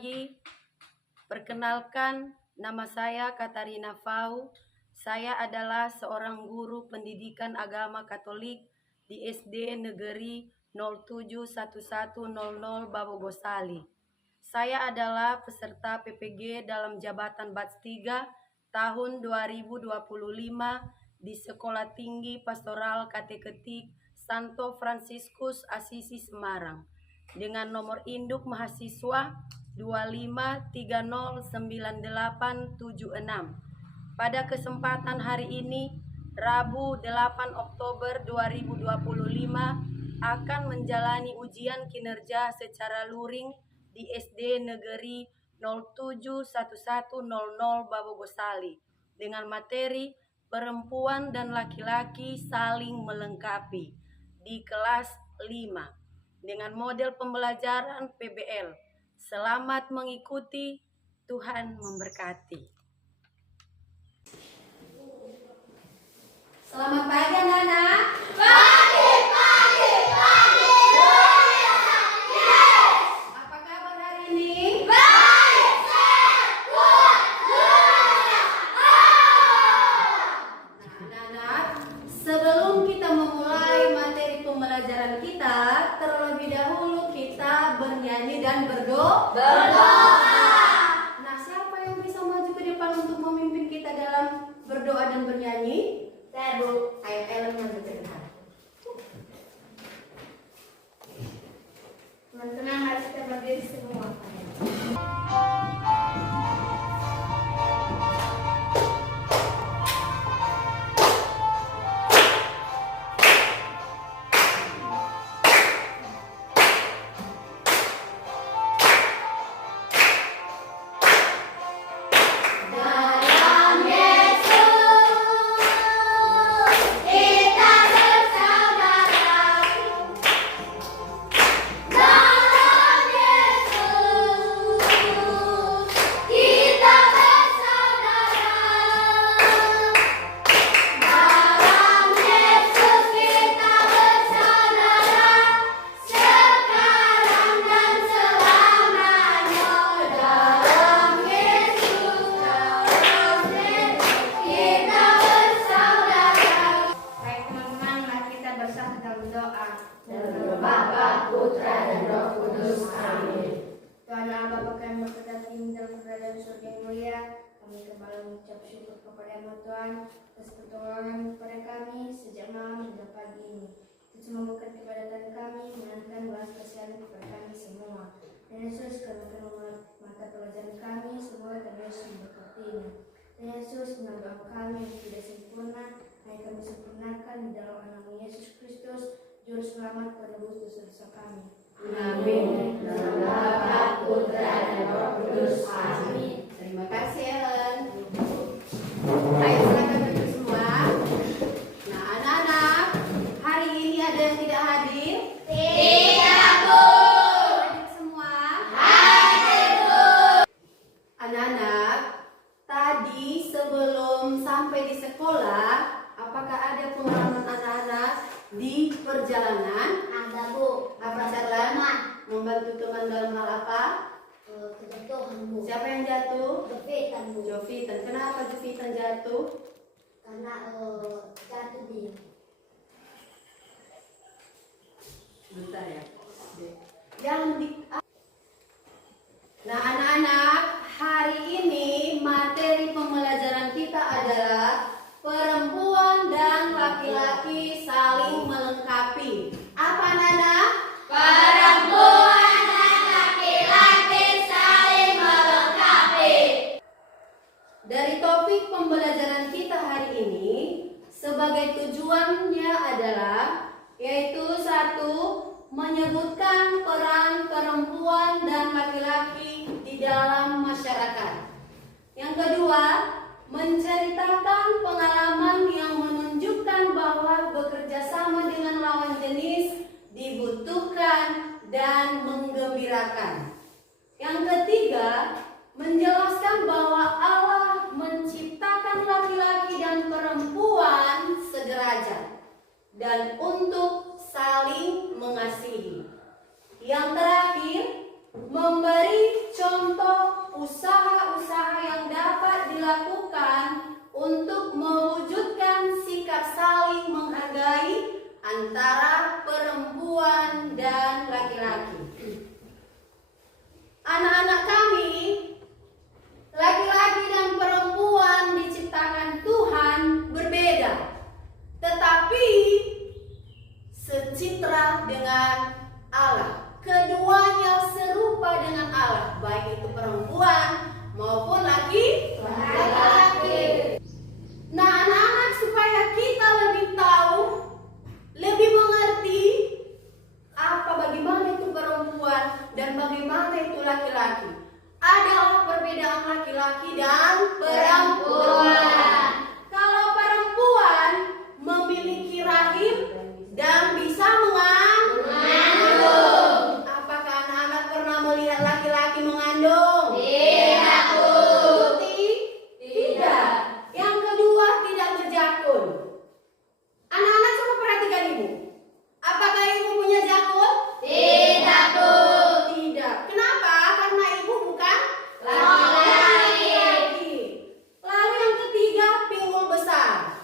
pagi. Perkenalkan, nama saya Katarina Fau. Saya adalah seorang guru pendidikan agama Katolik di SD Negeri 071100 Babogosali. Saya adalah peserta PPG dalam jabatan Batch 3 tahun 2025 di Sekolah Tinggi Pastoral Kateketik Santo Fransiskus Asisi Semarang dengan nomor induk mahasiswa 25309876. Pada kesempatan hari ini, Rabu 8 Oktober 2025, akan menjalani ujian kinerja secara luring di SD Negeri 071100 Babogosali dengan materi perempuan dan laki-laki saling melengkapi di kelas 5 dengan model pembelajaran PBL. Selamat mengikuti, Tuhan memberkati. Selamat pagi anak-anak. Pagi. Yes. Apa kabar hari ini? Baik, sehat, kuat, juara. Nah, anak-anak, sebelum kita memulai materi pembelajaran kita, terlebih dahulu kita bernyanyi dan berdoa. Nah, siapa yang bisa maju ke depan untuk memimpin kita dalam berdoa dan bernyanyi? Saya Bu. Ayo Ellen maju ke depan. Teman-teman harus kita berdiri semua. Dalam Yesus kita bersaudara. Dalam Yesus kita bersaudara. Dalam Yesus kita bersaudara. Sekarang dan selamanya. Dalam Yesus kita bersaudara. Baik teman-teman, mari kita bersama dalam doa. Dalam nama Bapa, Putra, dan Roh Kudus. Amin. Tuhan Allah Bapa kami berkata tinggi dalam kerajaan surga yang mulia, kami kembali mengucap syukur kepada-Mu Tuhan atas pertolongan kepada kami sejak malam hingga pagi ini. Itu semua bukan kepadatan kami, melainkan belas kasihan kepada kami semua. Dan Yesus kami akan mata pelajaran kami, semoga kami Yesus memberkatinya. Dan Yesus menambah kami yang tidak sempurna, ayo kami sempurnakan di dalam anakmu Yesus Kristus, Juru Selamat penebus dosa-dosa kami. Amin. Dalam Bapa, Putra, dan Roh Kudus. Amin. Terima kasih Ellen. Ayo silakan duduk semua. Nah, anak-anak, hari ini ada yang tidak hadir? Tidak, Bu. Hadir semua? Hadir, Bu. Anak-anak, tadi sebelum sampai di sekolah, apakah ada pengalaman anak-anak di perjalanan? Ada, Bu. Apa Carlan? Membantu teman dalam hal apa? Kejatuhan, Bu. Siapa yang jatuh? Kepitan, Bu. Jovitan. Kenapa Jovitan jatuh? Karena jatuh di Bentar ya. Jangan di. Nah, anak-anak, hari ini materi pembelajaran kita adalah perempuan dan laki-laki saling melengkapi. Apa anak-anak? perempuan dan laki-laki saling melengkapi. Dari topik pembelajaran kita hari ini, sebagai tujuannya adalah yaitu satu, menyebutkan peran perempuan dan laki-laki di dalam masyarakat. Yang kedua, menceritakan pengalaman yang menunjukkan bahwa bekerja sama dengan lawan jenis dibutuhkan dan menggembirakan. Yang ketiga, menjelaskan bahwa Allah menciptakan laki-laki dan perempuan sederajat dan untuk saling mengasihi. Yang terakhir, memberi contoh seorang perempuan. Kalau perempuan memiliki rahim dan bisa mengandung. Apakah anak-anak pernah melihat laki-laki mengandung? Tidak, Bu. Tidak. Yang kedua, tidak berjakun. Anak-anak coba perhatikan ibu. Apakah ibu punya jakun? Tidak, Bu. Tidak. Kenapa? Karena ibu bukan Laki-laki. Lalu yang ketiga, pinggul besar.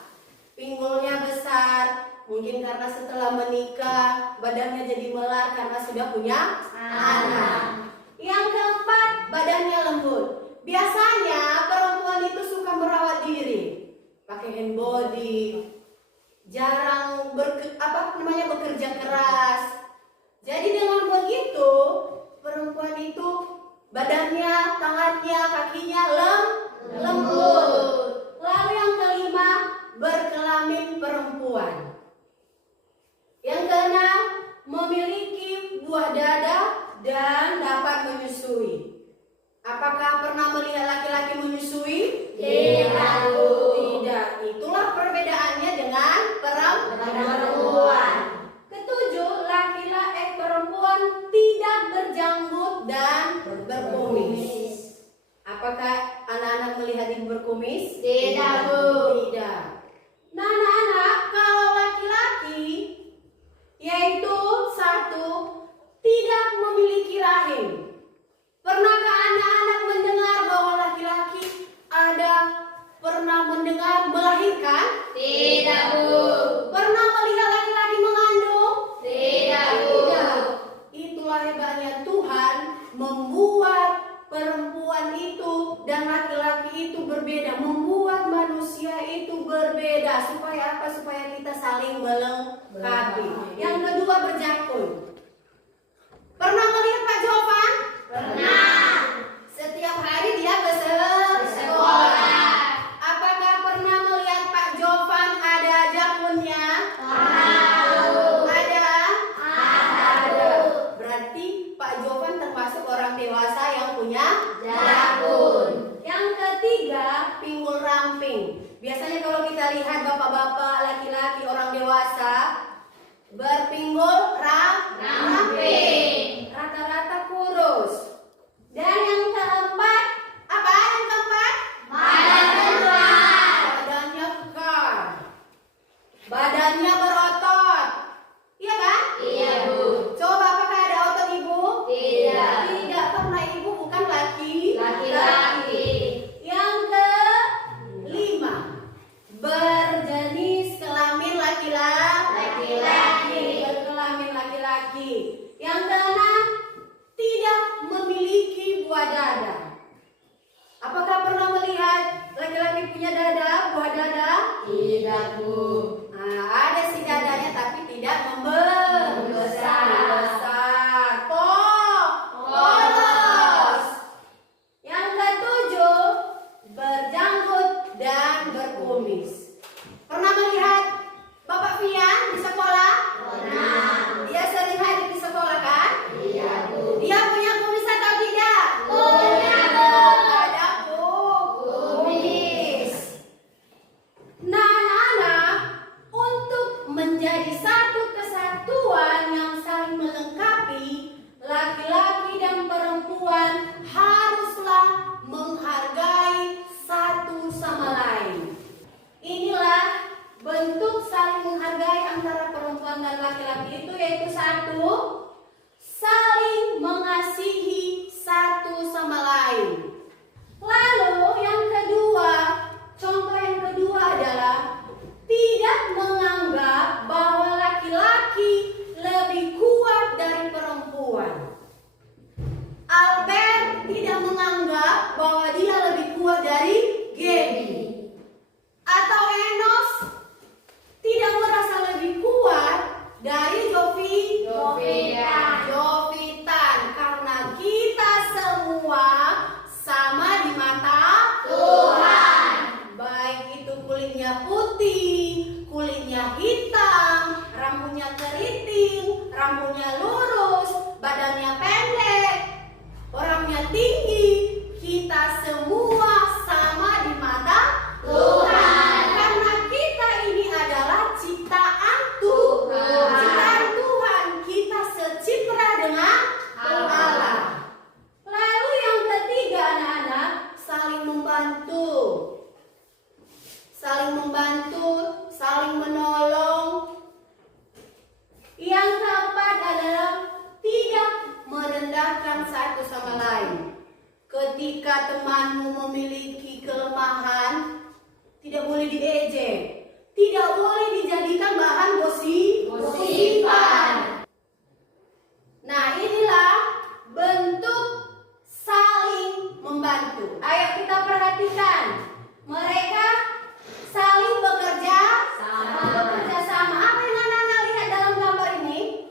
Pinggulnya besar, mungkin karena setelah menikah badannya jadi melar karena sudah punya anak. Yang keempat, badannya lembut. Biasanya perempuan itu suka merawat diri, pakai hand body, jarang bekerja keras. Jadi dengan begitu perempuan itu badannya, tangannya, kakinya lembut. Lalu yang kelima, berkelamin perempuan. Yang keenam, memiliki buah dada dan dapat menyusui. Apakah pernah melihat laki-laki menyusui? Tidak, Bu. Tidak. Itulah perbedaannya dengan Perempuan. Ketujuh, perempuan tidak berjanggut dan berkumis. Apakah anak-anak melihat ibu berkumis? Tidak, Bu. Tidak. Nah, anak-anak, kalau laki-laki yaitu satu, tidak memiliki rahim. Pernahkah anak-anak mendengar bahwa laki-laki pernah mendengar melahirkan? Tidak, Bu. Pernah melihat laki-laki mengandung? Tidak, Bu. Tidak. Itulah hebatnya Tuhan membuat perempuan itu dan laki-laki itu berbeda, membuat manusia itu berbeda. Supaya apa? Supaya kita saling melengkapi. Yang kedua, berjakun. Pernah melihat Pak Jovan? Pernah. Setiap hari dia ke sekolah. Apakah pernah melihat Pak Jovan ada jakunnya? Tahu. Ada? Ada. Berarti Pak Jovan termasuk orang dewasa yang punya Jakun. Yang ketiga, pinggul ramping. Biasanya kalau kita lihat bapak-bapak, laki-laki, orang dewasa berpinggul ramping. Rata-rata kurus. Dan yang keempat, apa yang keempat? Badan besar. Badannya kekar. Badannya berotot. Iya kan? Iya, Bu. Coba apakah ada otot ibu? Tidak. Tidak, karena ibu bukan Laki-laki. Yang kelima, berjenis kelamin laki-laki. Berkelamin laki-laki. Yang keenam, tidak memiliki buah dada. Apakah pernah melihat laki-laki punya dada, buah dada? Tidak, Bu. Nah, ada si dadanya tapi tidak membesar. Polos. Yang ketujuh, berjanggut dan berkumis. Pernah melihat Bapak Fian di sekolah? Pernah. Dia sering hadir di sekolah kan? Iya, Bu. Dia punya kumis atau tidak? Punya, Bu. Ada kumis. Nah, anak-anak, untuk menjadi satu kesatuan yang saling melengkapi, laki-laki dan perempuan haruslah menghargai satu sama lain. Ini saling membantu, saling menolong. Yang keempat adalah tidak merendahkan satu sama lain. Ketika temanmu memiliki kelemahan, tidak boleh diejek, tidak boleh dijadikan bahan gosipan. Nah, inilah bentuk saling membantu. Ayo kita perhatikan. Mereka saling bekerja sama. Apa yang anak-anak lihat dalam gambar ini?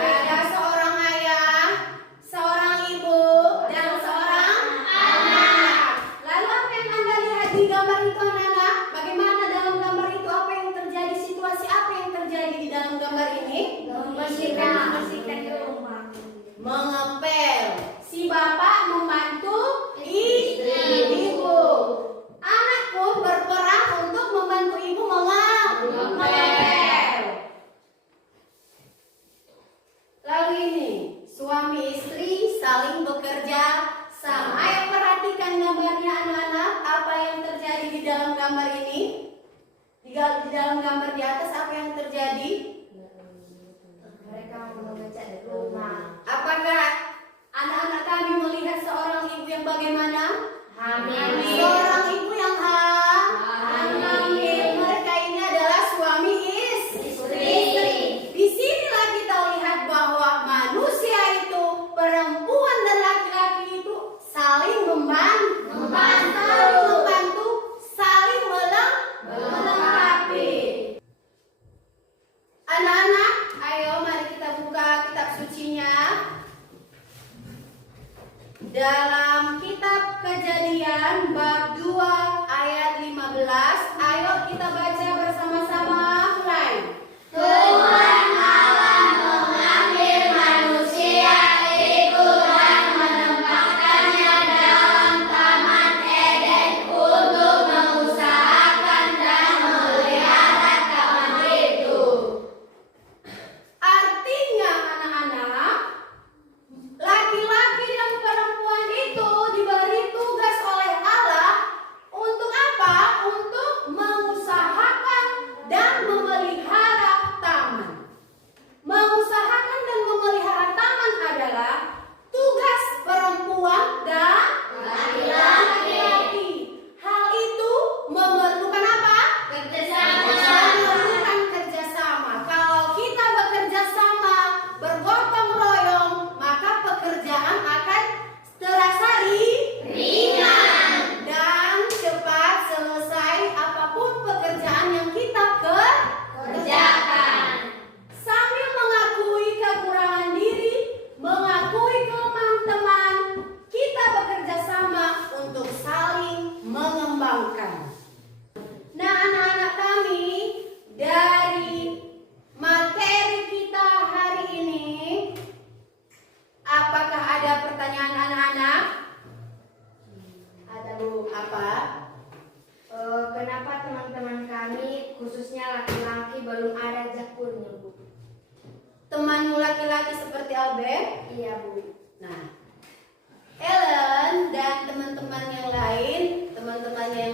Ada seorang ayah, seorang ibu, dan seorang anak. Lalu apa yang Anda lihat di gambar itu, anak-anak? Bagaimana dalam gambar itu? Apa yang terjadi? Situasi apa yang terjadi di dalam gambar ini? Membersihkan di rumah. Mengepel. Si bapak membantu ibu. Anak pun berperan untuk membantu ibu mengepel. Lalu ini, suami istri saling bekerja sama. Ayo perhatikan gambarnya, anak-anak. Apa yang terjadi di dalam gambar ini? Di dalam gambar di atas apa yang terjadi? Mereka mengecat rumah. Apakah anak-anak kami melihat seorang ibu yang bagaimana? Hamil. Seorang ibu yang hamil. Mereka ini adalah suami istri. Disinilah kita lihat bahwa manusia itu, perempuan dan laki-laki itu saling membantu, saling melengkapi. Anak-anak, ayo mari kita buka kitab sucinya. Dalam kitab Kejadian bab 2 ayat 15, ayo kita baca bersama-sama. Mulai. Tuhan Allah mengambil manusia itu dan menempatkannya dalam Taman Eden untuk mengusahakan dan memelihara taman itu. Artinya anak-anak, laki-laki dan perempuan itu diberi tugas oleh Allah untuk apa? Untuk mengusahakan dan memelihara taman. Mengusahakan dan memelihara taman adalah tugas perempuan dan laki-laki. Hal itu memerlukan apa? Memerlukan kerjasama. Kalau kita bekerja sama, bergotong royong, maka pekerjaan akan terasa ringan dan cepat selesai apapun pekerjaan yang kita kerjakan. Sambil mengakui kekurangan diri, mengakui kelemahan teman, kita bekerja sama untuk saling mengembangkan. Nah, anak-anak kami, dari materi kita hari ini, apakah ada pertanyaan anak-anak? Ada Bu. Apa? Kenapa teman-teman kami, khususnya laki-laki, belum ada jakurnya Bu? Temanmu laki-laki seperti Albert? Iya Bu. Nah, Ellen dan teman-temannya yang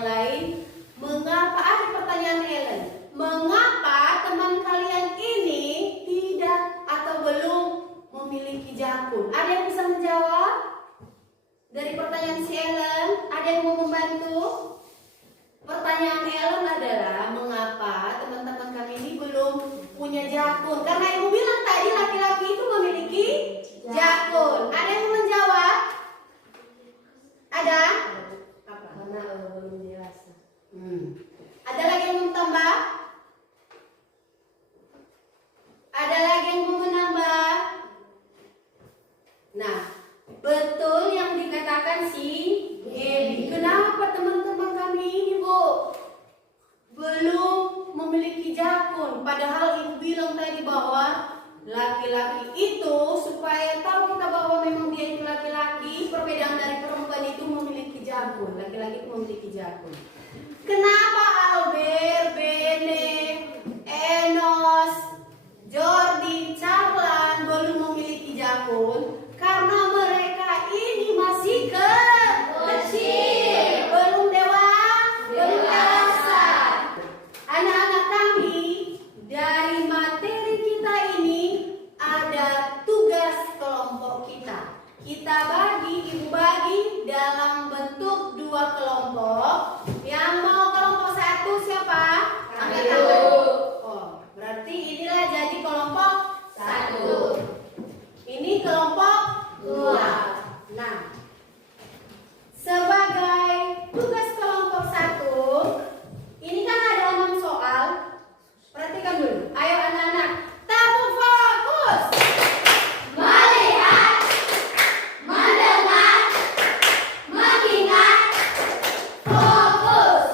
lain, mengapa ada pertanyaan Ellen? Mengapa teman kalian ini tidak atau belum memiliki jakun? Ada yang bisa menjawab? Dari pertanyaan si Ellen, ada yang mau membantu? Pertanyaan Ellen adalah mengapa teman-teman kami ini belum punya jakun? Karena ibu bilang tadi laki-laki itu memiliki jakun. Ada yang mau menjawab? Ada? Apa? Karena belum dewasa. Ada lagi yang mau tambah? Ada lagi yang mau menambah? Nah, betul yang dikatakan si Gaby. Kenapa teman-teman kami ini, Bu, belum memiliki jakun? Padahal ibu bilang tadi bahwa laki-laki itu, supaya tahu kita bahwa memang dia itu laki-laki, perbedaan dari perempuan itu memiliki jakun. Laki-laki itu memiliki jakun. Kenapa Albert, Bene, Enos, Jordi, Charlan belum memiliki jakun? Karena mereka ini masih kecil, belum dewasa. dua kelompok. Yang mau kelompok 1 siapa? Angkat Aku. tangan. Oh, berarti inilah jadi kelompok 1. Ini kelompok 2. Nah, sebagai tugas kelompok 1, ini kan ada 6 soal. Perhatikan dulu. Ayo anak-anak, tamu fokus. Melihat, mendengar, mengingat, fokus.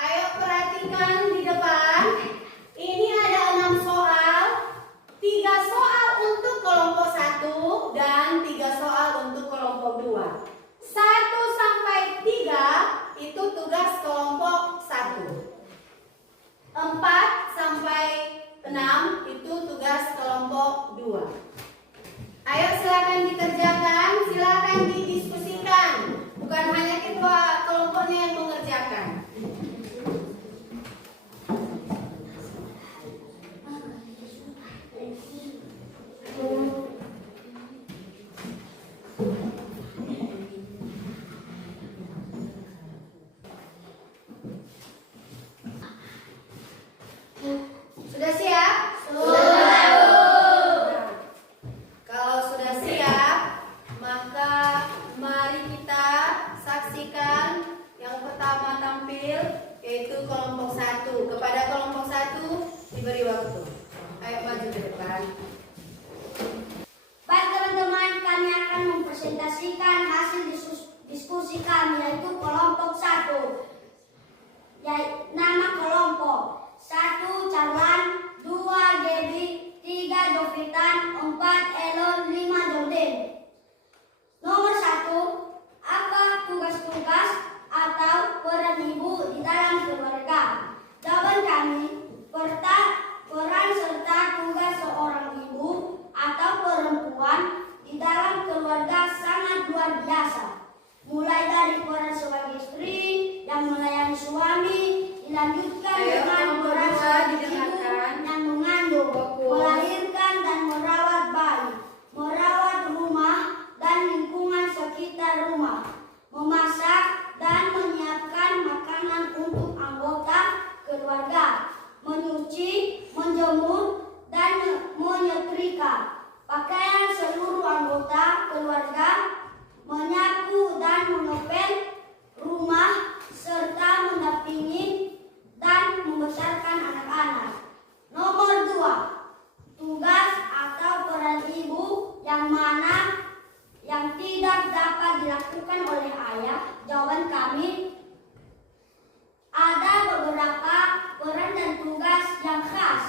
Ayo perhatikan di depan. Ini ada 6 soal. 3 soal untuk kelompok 1 dan 3 soal untuk kelompok 2. 1 sampai 3 itu tugas kelompok 1. 4 sampai 6 itu tugas kelompok 2. Ayo silakan dikerjakan, silakan didiskusikan. Bukan hanya ketua kelompoknya yang mengerjakan. Sudah siap? Sudah. Nah, kalau sudah siap, maka mari kita saksikan yang pertama tampil, yaitu kelompok 1. Kepada kelompok 1 diberi waktu. Ayo maju ke depan. Baik teman-teman, kami akan mempresentasikan hasil diskusi kami, yaitu kelompok 1. Nama kelompok 1 Carlan, 2 Gebi, 3 Jovitan, 4 Elon, 5 Jordan. Nomor 1, apa tugas-tugas atau peran ibu di dalam keluarga? Jawaban kami, peran serta tugas seorang ibu atau perempuan di dalam keluarga sangat luar biasa. Mulai dari peran sebagai istri yang melayani suami, dilanjutkan Ayo, dengan kelompok peran 2 sebagai ibu didengarkan. yang mengandung, Fokus. melahirkan dan merawat bayi, merawat rumah dan lingkungan sekitar rumah, memasak dan menyiapkan makanan untuk anggota keluarga, menyuci, menjemur, dan menyetrika pakaian seluruh anggota keluarga, menyapu dan mengepel rumah, serta mendampingi dan membesarkan anak-anak. Nomor 2, tugas atau peran ibu yang mana yang tidak dapat dilakukan oleh ayah. Jawaban kami, ada beberapa peran dan tugas yang khas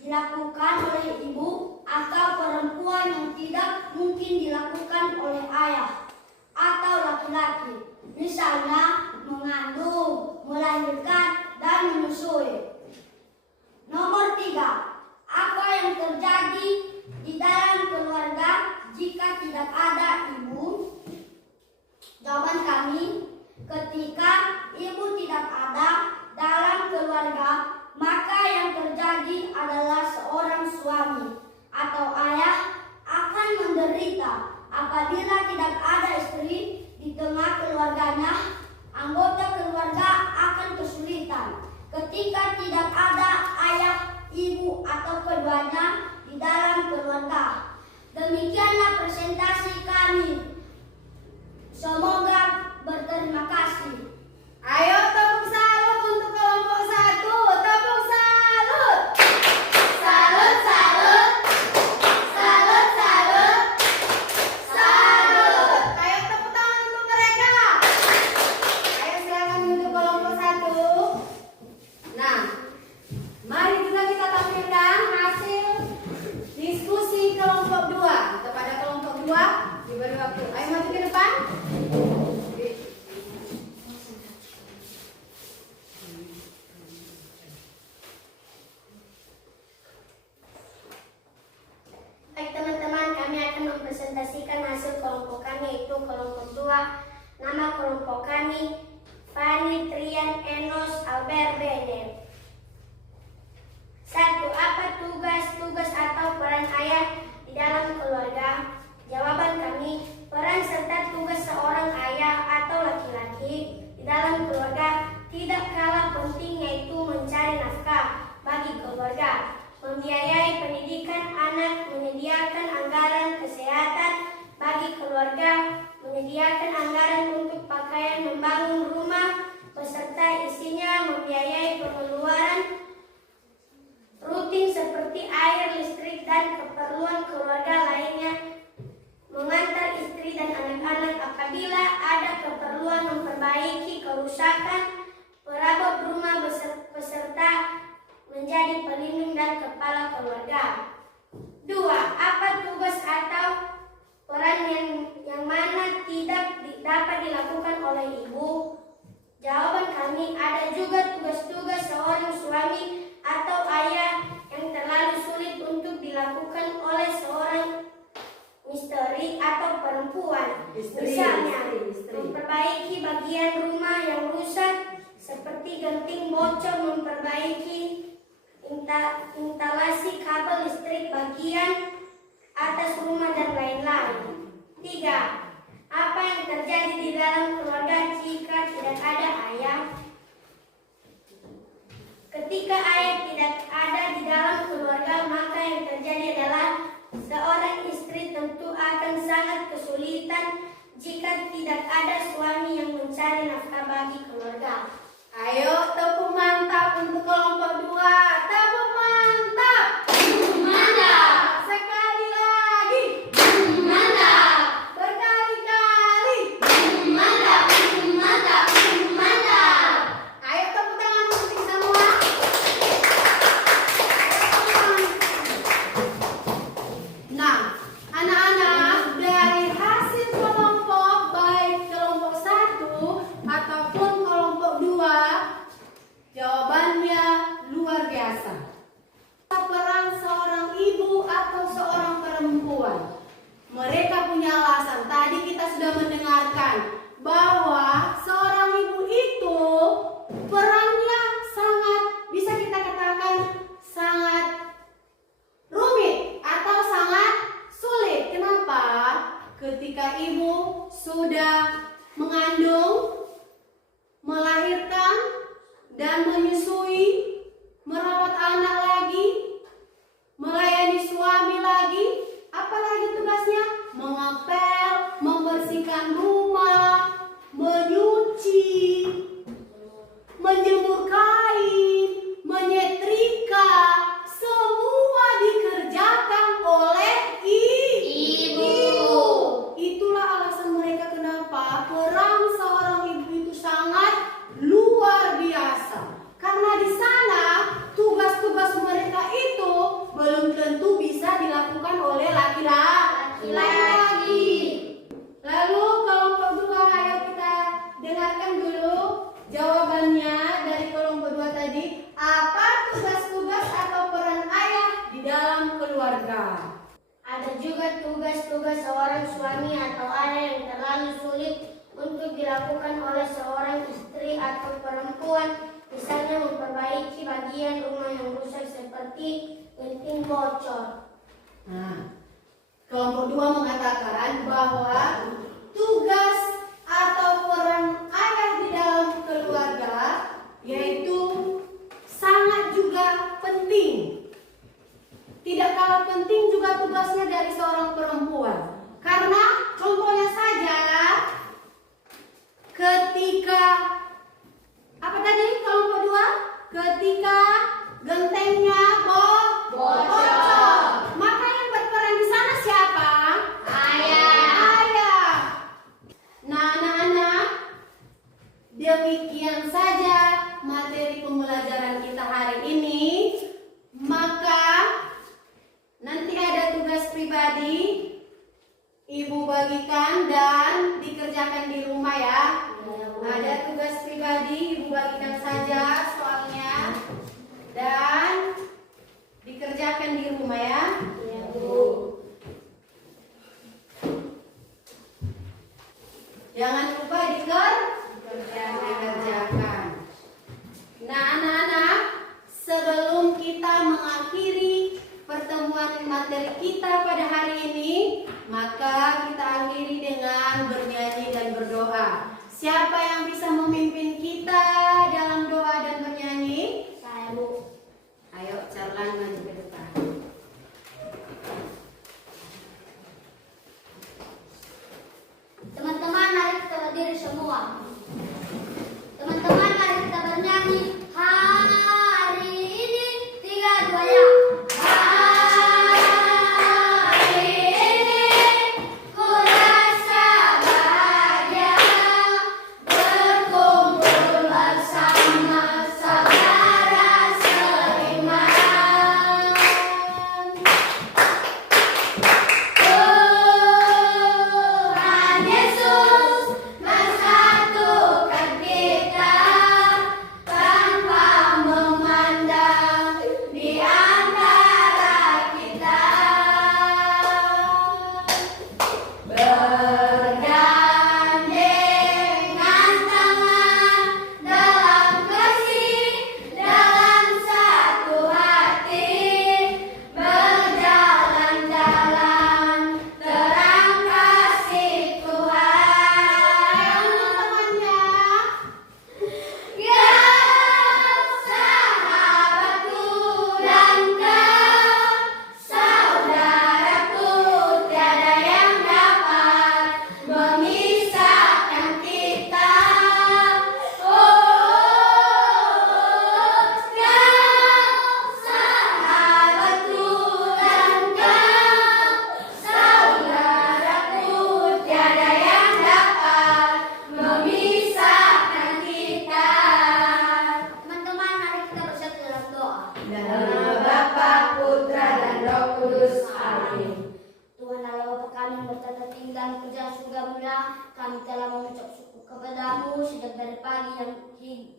dilakukan oleh ibu atau perempuan yang tidak mungkin dilakukan oleh ayah atau laki-laki. Misalnya mengandung, melahirkan, dan menyusui. Nomor 3, apa yang terjadi di dalam keluarga jika tidak ada ibu? Jawaban kami, ketika ibu tidak ada dalam keluarga, maka yang terjadi adalah seorang suami atau ayah akan menderita. Apabila tidak ada istri di tengah keluarganya, anggota keluarga akan kesulitan. Ketika tidak ada ayah, ibu, atau keduanya di dalam keluarga. Demikianlah presentasi kami. Semoga berterima dalam keluarga tidak kalah penting, yaitu mencari nafkah bagi keluarga, membiayai pendidikan anak, menyediakan anggaran kesehatan bagi keluarga, menyediakan anggaran untuk pakaian, membangun rumah beserta isinya, membiayai pengeluaran rutin seperti air, listrik, dan keperluan keluarga lainnya, mengantar istri dan anak-anak apabila ada keperluan, memperbaiki kerusakan perabot rumah beserta menjadi pelindung dan kepala keluarga. 2. Apa tugas atau peran yang mana tidak dapat dilakukan oleh ibu? Jawaban kami, ada juga tugas-tugas seorang suami atau ayah yang terlalu sulit untuk dilakukan oleh seorang istri atau perempuan. Misalnya, memperbaiki bagian rumah yang rusak seperti genting bocor, memperbaiki instalasi kabel listrik bagian atas rumah, dan lain-lain. 3. Apa yang terjadi di dalam keluarga jika tidak ada ayah? Ketika ayah tidak ada di dalam keluarga, maka yang terjadi adalah seorang istri tentu akan sangat kesulitan jika tidak ada suami yang mencari nafkah bagi keluarga. Ayo tepuk mantap untuk kelompok 2. Tepuk mantap. Mantap. Sekali lagi. Mantap. Berkali-kali. Mantap. Mantap. Mantap. Ayo tepuk tangan untuk semua. Nah, anak-anak, dari hasil kelompok baik kelompok 1 ataupun kelompok 2, jawabannya luar biasa. Peran seorang ibu atau seorang perempuan, mereka punya alasan. Tadi kita sudah mendengarkan bahwa seorang ibu itu perannya sangat, bisa kita katakan sangat rumit atau sangat sulit. Kenapa? Ketika ibu sudah mengandung, melahirkan, dan menyusui, merawat anak lagi, melayani suami lagi, apalagi tugasnya? Mengepel, membersihkan rumah, menyuci, menjemur kain, menyetrika, semua dikerjakan oleh ibu. Itulah alasan mereka kenapa peran seorang ibu itu sangat luar biasa. Karena di sana tugas-tugas mereka itu belum tentu bisa dilakukan oleh laki-laki. Lalu kelompok 2, ayo kita dengarkan dulu jawabannya dari kelompok 2 tadi. Apa tugas-tugas atau peran ayah di dalam keluarga? Ada juga tugas-tugas seorang suami atau ayah yang terlalu sulit untuk dilakukan oleh seorang istri atau perempuan. Misalnya memperbaiki bagian rumah yang rusak seperti genting bocor. Nah, kelompok 2 mengatakan bahwa tugas atau peran ayah di dalam keluarga yaitu sangat juga penting. Tidak kalah penting juga tugasnya dari seorang perempuan. Karena contohnya saja ketika apa tadi kelompok 2? Ketika gentengnya bocor. Maka yang berperan di sana siapa? Ayah. Nah, anak-anak, demikian saja materi pembelajaran kita hari ini. Maka nanti ada tugas pribadi, ibu bagikan dan dikerjakan di rumah ya. Ada tugas pribadi, ibu bagikan saja soalnya dan dikerjakan di rumah ya. Iya, Bu. Jangan lupa dikerjakan. Nah, anak-anak, sebelum kita mengakhiri pertemuan materi kita pada hari ini, maka kita akhiri dengan bernyanyi dan berdoa. Siapa yang bisa memimpin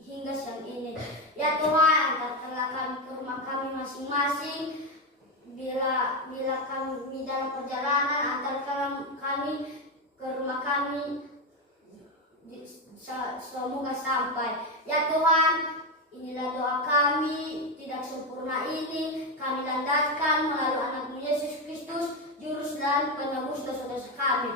hingga siang ini. Ya Tuhan, antarkanlah kami ke rumah kami masing-masing. Bila kami dalam perjalanan, antarkanlah kami ke rumah kami. Semoga sampai. Ya Tuhan, inilah doa kami. Tidak sempurna ini kami landaskan melalui anakmu Yesus Kristus, Juru dan penebus dosa-dosa kami.